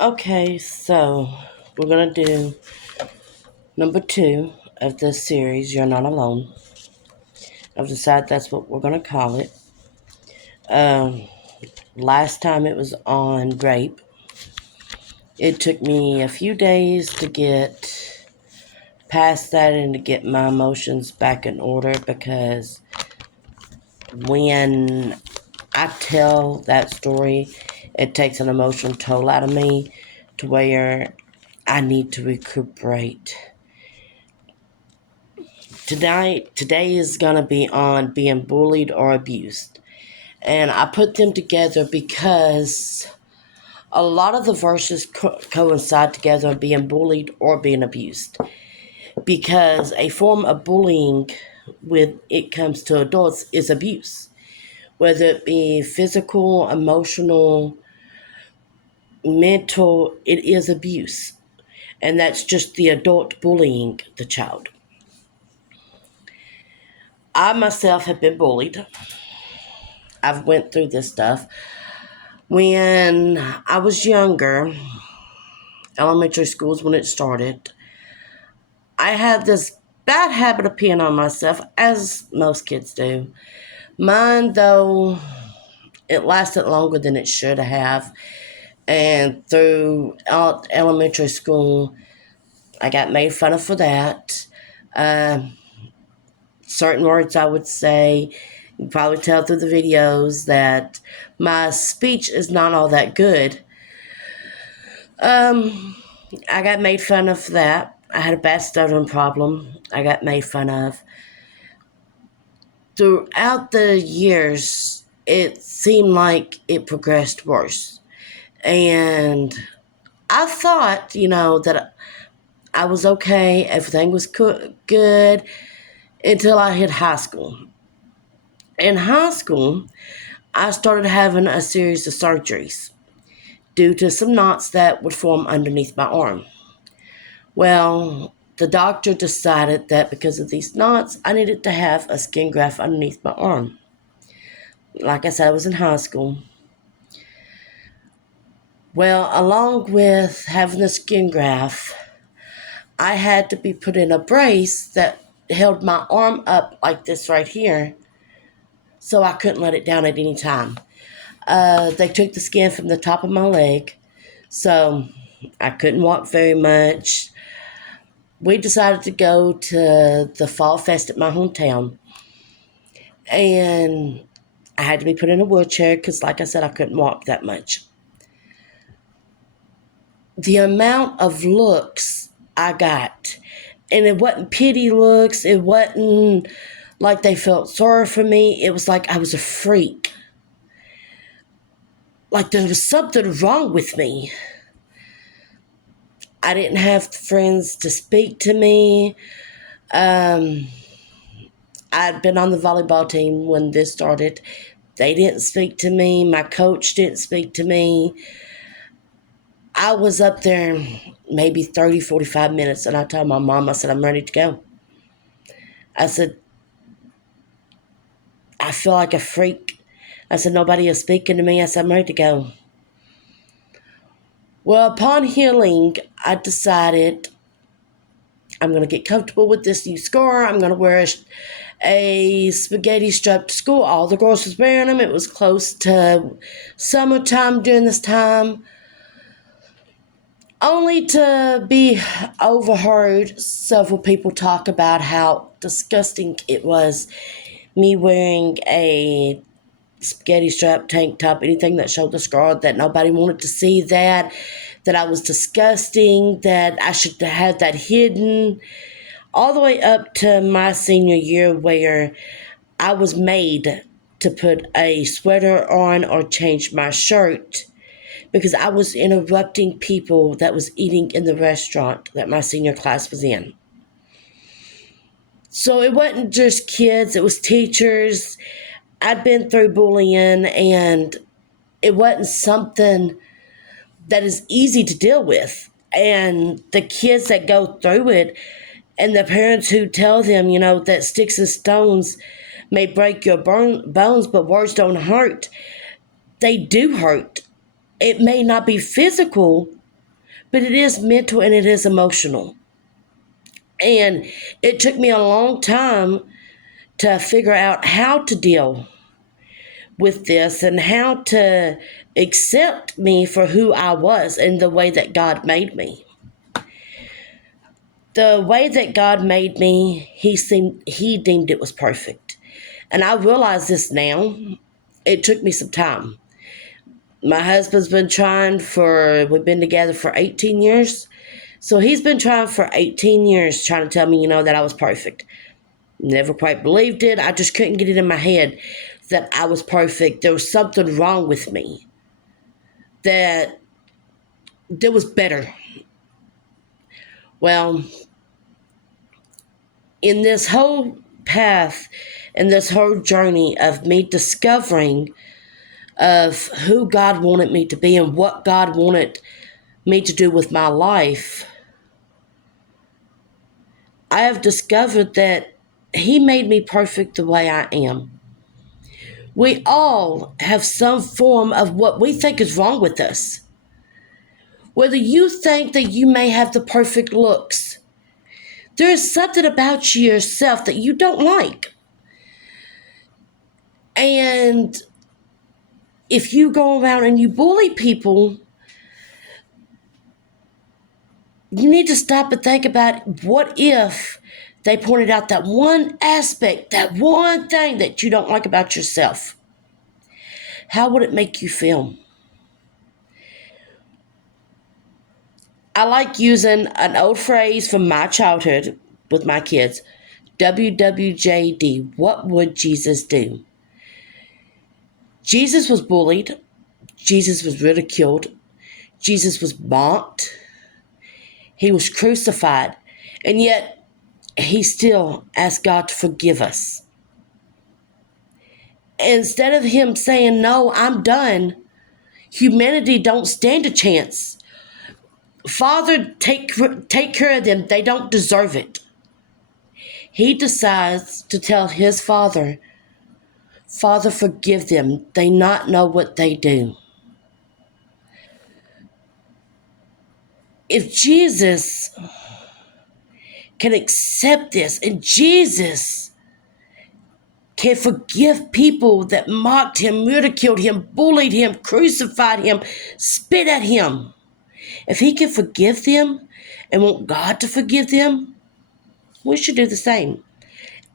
Okay, so we're gonna do number 2 of this series, You're Not Alone. I've decided that's what we're gonna call it. Um, Last time it was on rape. It took me a few days to get past that and to get my emotions back in order because when I tell that story, it takes an emotional toll out of me to where I need to recuperate. Today is gonna be on being bullied or abused. And I put them together because a lot of the verses coincide together on being bullied or being abused. Because a form of bullying when it comes to adults is abuse. Whether it be physical, emotional, mental, it is abuse. And that's just the adult bullying the child. I myself have been bullied. I've went through this stuff. When I was younger, elementary school is when it started, I had this bad habit of peeing on myself, as most kids do. Mine, though, it lasted longer than it should have. And throughout elementary school, I got made fun of for that. Uh, Certain words I would say, you can probably tell through the videos that my speech is not all that good. I got made fun of for that. I had a bad stuttering problem. I got made fun of. Throughout the years, it seemed like it progressed worse. And I thought, that I was okay, everything was good until I hit high school. In high school, I started having a series of surgeries due to some knots that would form underneath my arm. Well, the doctor decided that because of these knots, I needed to have a skin graft underneath my arm. Like I said, I was in high school. Well, along with having the skin graft, I had to be put in a brace that held my arm up like this right here, so I couldn't let it down at any time. They took the skin from the top of my leg, so I couldn't walk very much. We decided to go to the Fall Fest at my hometown, and I had to be put in a wheelchair because, like I said, I couldn't walk that much. The amount of looks I got, and it wasn't pity looks, it wasn't like they felt sorry for me, it was like I was a freak. Like there was something wrong with me. I didn't have friends to speak to me. I'd been on the volleyball team when this started. They didn't speak to me. My coach didn't speak to me. I was up there maybe 30, 45 minutes, and I told my mom, I said, I'm ready to go. I said, I feel like a freak. I said, nobody is speaking to me. I said, I'm ready to go. Well, upon healing, I decided I'm going to get comfortable with this new scar. I'm going to wear a spaghetti strap to school. All the girls was wearing them. It was close to summertime during this time. Only to be overheard several people talk about how disgusting it was me wearing a spaghetti strap tank top, anything that showed the scar, that nobody wanted to see that I was disgusting, that I should have that hidden, all the way up to my senior year where I was made to put a sweater on or change my shirt because I was interrupting people that was eating in the restaurant that my senior class was in. So it wasn't just kids, it was teachers. I'd been through bullying, and it wasn't something that is easy to deal with. And the kids that go through it, and the parents who tell them, that sticks and stones may break your bones, but words don't hurt. They do hurt. It may not be physical, but it is mental and it is emotional. And it took me a long time to figure out how to deal with this and how to accept me for who I was and the way that God made me. The way that God made me, he deemed it was perfect. And I realize this now. It took me some time. My husband's been we've been together for 18 years. So he's been trying for 18 years, trying to tell me, that I was perfect. Never quite believed it. I just couldn't get it in my head that I was perfect. There was something wrong with me. That there was better. Well, in this whole path and this whole journey of me discovering of who God wanted me to be and what God wanted me to do with my life, I have discovered that He made me perfect the way I am. We all have some form of what we think is wrong with us. Whether you think that you may have the perfect looks, there is something about yourself that you don't like. And if you go around and you bully people, you need to stop and think about what if they pointed out that one aspect, that one thing that you don't like about yourself. How would it make you feel? I like using an old phrase from my childhood with my kids. WWJD, what would Jesus do? Jesus was bullied. Jesus was ridiculed. Jesus was mocked. He was crucified. And yet, he still asked God to forgive us. Instead of him saying, no, I'm done, humanity don't stand a chance. Father, take care of them. They don't deserve it. He decides to tell his father, Father, forgive them. They not know what they do. If Jesus can accept this and Jesus can forgive people that mocked him, ridiculed him, bullied him, crucified him, spit at him, if he can forgive them and want God to forgive them, we should do the same.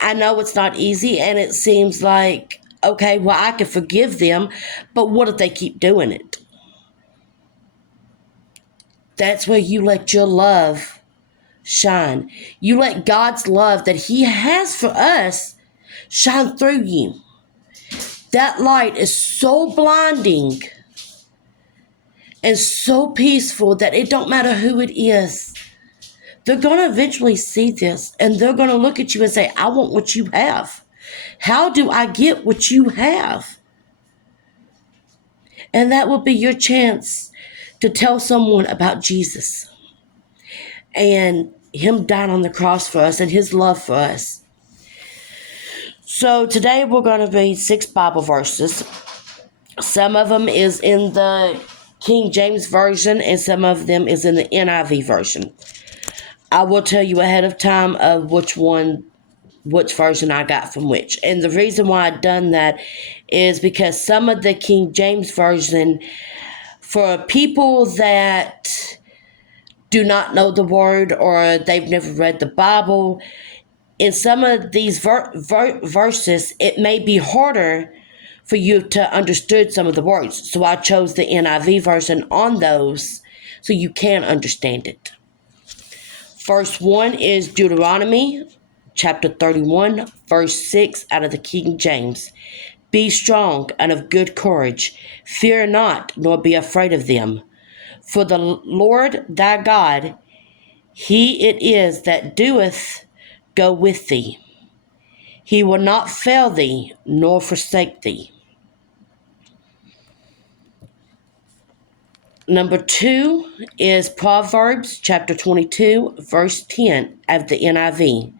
I know it's not easy and it seems like, okay, well, I can forgive them, but what if they keep doing it? That's where you let your love shine. You let God's love that He has for us shine through you. That light is so blinding and so peaceful that it don't matter who it is. They're going to eventually see this and they're going to look at you and say, I want what you have. How do I get what you have? And that will be your chance to tell someone about Jesus and Him dying on the cross for us and His love for us. So today we're going to read 6 Bible verses. Some of them is in the King James Version and some of them is in the NIV version. I will tell you ahead of time of which version I got from which. And the reason why I done that is because some of the King James Version, for people that do not know the word or they've never read the Bible, in some of these verses, it may be harder for you to understand some of the words. So I chose the NIV version on those so you can understand it. First one is Deuteronomy chapter 31, verse 6 out of the King James. Be strong and of good courage. Fear not, nor be afraid of them. For the Lord thy God, He it is that doeth go with thee. He will not fail thee, nor forsake thee. Number 2 is Proverbs chapter 22, verse 10 of the NIV.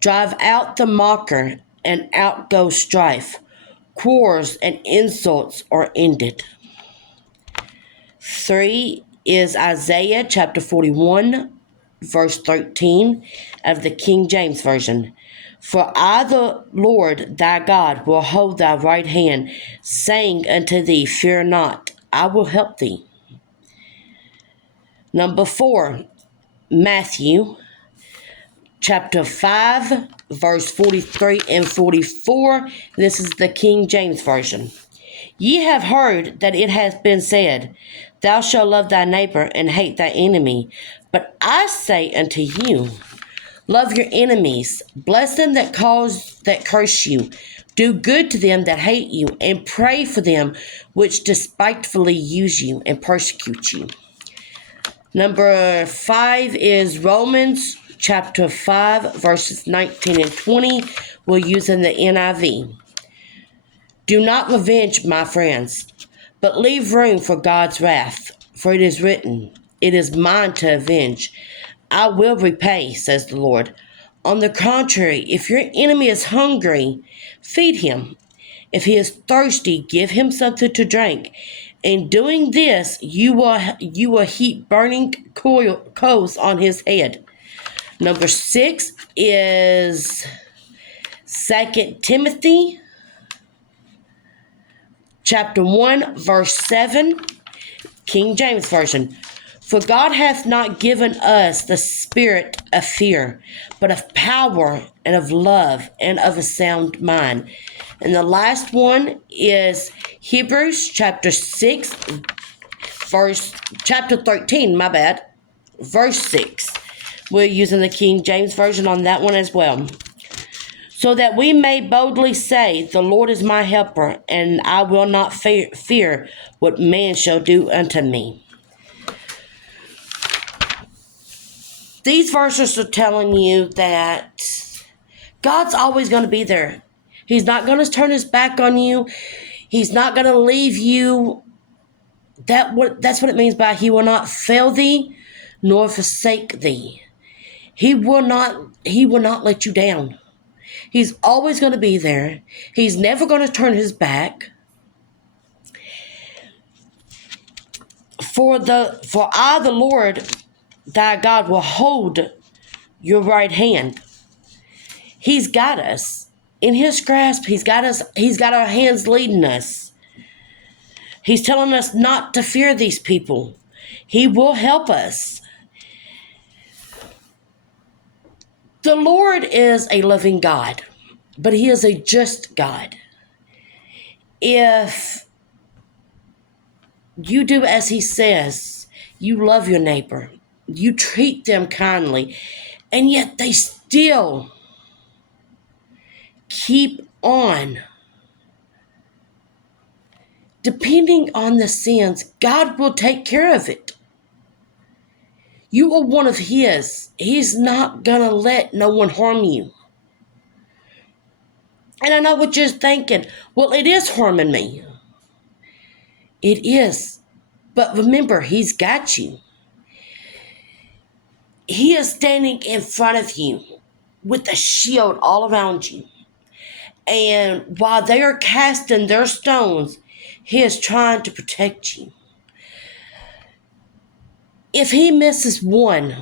Drive out the mocker, and out goes strife. Quarrels and insults are ended. 3 is Isaiah chapter 41, verse 13 of the King James Version. For I, the Lord thy God, will hold thy right hand, saying unto thee, Fear not, I will help thee. Number 4, Matthew chapter 5, verse 43 and 44. This is the King James Version. Ye have heard that it hath been said, Thou shalt love thy neighbor and hate thy enemy. But I say unto you, love your enemies, bless them that curse you, do good to them that hate you, and pray for them which despitefully use you and persecute you. Number 5 is Romans chapter 5, verses 19 and 20. We'll use in the NIV. Do not revenge, my friends, but leave room for God's wrath, for it is written, It is mine to avenge. I will repay, says the Lord. On the contrary, if your enemy is hungry, feed him. If he is thirsty, give him something to drink. In doing this, you will heap burning coals on his head. Number 6 is 2 Timothy chapter 1, verse 7, King James Version. For God hath not given us the spirit of fear, but of power and of love and of a sound mind. And the last one is Hebrews chapter 6, chapter 13, verse 6. We're using the King James Version on that one as well. So that we may boldly say, The Lord is my helper, and I will not fear what man shall do unto me. These verses are telling you that God's always going to be there. He's not going to turn his back on you. He's not going to leave you. That's what it means by he will not fail thee nor forsake thee. He will not let you down. He's always going to be there. He's never going to turn his back. For I, the Lord thy God, will hold your right hand. He's got us in his grasp. He's got us. He's got our hands leading us. He's telling us not to fear these people. He will help us. The Lord is a loving God, but he is a just God. If you do as he says, you love your neighbor, you treat them kindly, and yet they still keep on depending on the sins, God will take care of it. You are one of his. He's not going to let no one harm you. And I know what you're thinking. Well, it is harming me. It is. But remember, he's got you. He is standing in front of you with a shield all around you. And while they are casting their stones, he is trying to protect you. If he misses one,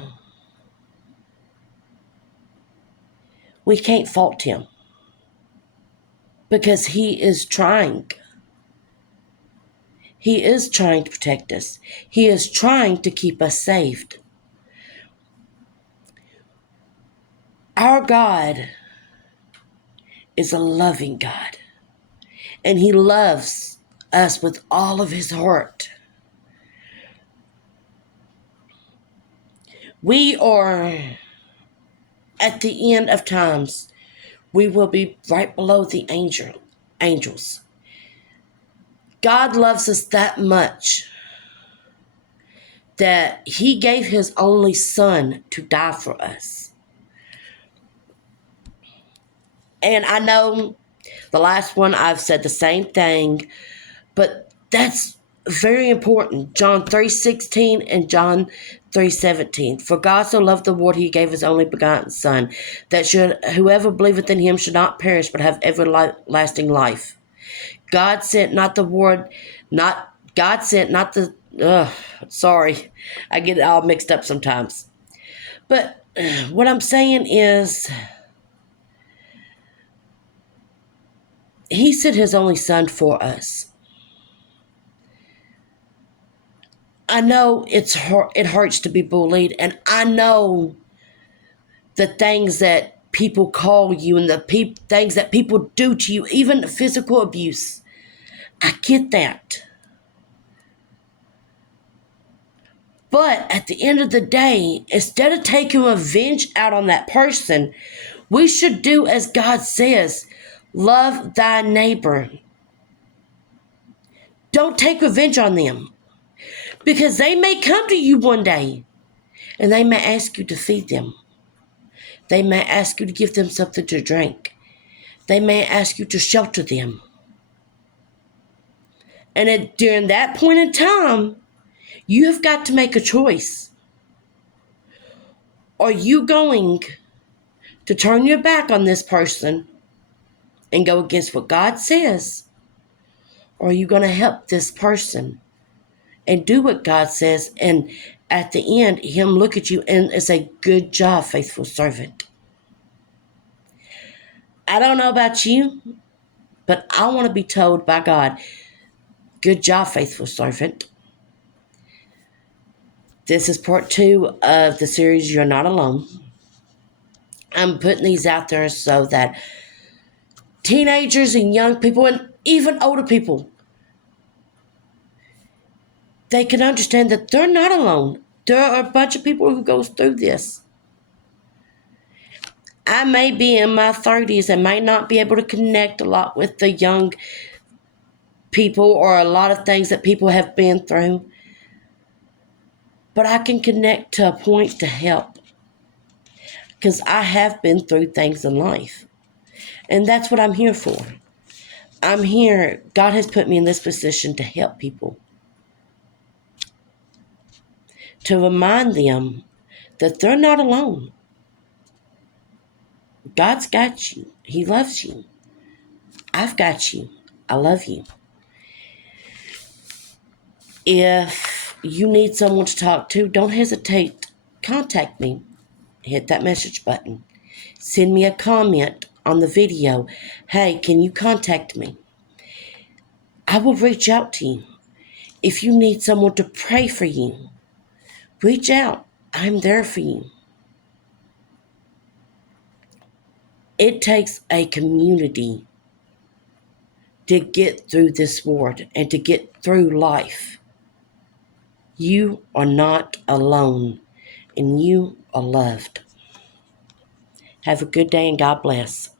we can't fault him because he is trying. He is trying to protect us. He is trying to keep us saved. Our God is a loving God, and he loves us with all of his heart. We are at the end of times. We will be right below the angels. God loves us that much that he gave his only son to die for us. And I know the last one I've said the same thing, but that's very important. John 3:16 and John 3:17. For God so loved the world, he gave his only begotten Son, that whoever believeth in him should not perish, but have everlasting life. God sent not Ugh, sorry. I get it all mixed up sometimes. But what I'm saying is, he sent his only son for us. I know it hurts to be bullied, and I know the things that people call you and the things that people do to you, even physical abuse. I get that. But at the end of the day, instead of taking revenge out on that person, we should do as God says, love thy neighbor. Don't take revenge on them, because they may come to you one day and they may ask you to feed them. They may ask you to give them something to drink. They may ask you to shelter them. And during that point in time, you have got to make a choice. Are you going to turn your back on this person and go against what God says? Or are you going to help this person and do what God says? And at the end, Him look at you and say, good job, faithful servant. I don't know about you, but I want to be told by God, good job, faithful servant. This is part 2 of the series, You're Not Alone. I'm putting these out there so that teenagers and young people and even older people, they can understand that they're not alone. There are a bunch of people who goes through this. I may be in my 30s and may not be able to connect a lot with the young people or a lot of things that people have been through, but I can connect to a point to help, because I have been through things in life, and that's what I'm here for. I'm here. God has put me in this position to help people, to remind them that they're not alone. God's got you. He loves you. I've got you. I love you. If you need someone to talk to, don't hesitate. Contact me. Hit that message button. Send me a comment on the video. Hey, can you contact me? I will reach out to you. If you need someone to pray for you, reach out. I'm there for you. It takes a community to get through this world and to get through life. You are not alone, and you are loved. Have a good day and God bless.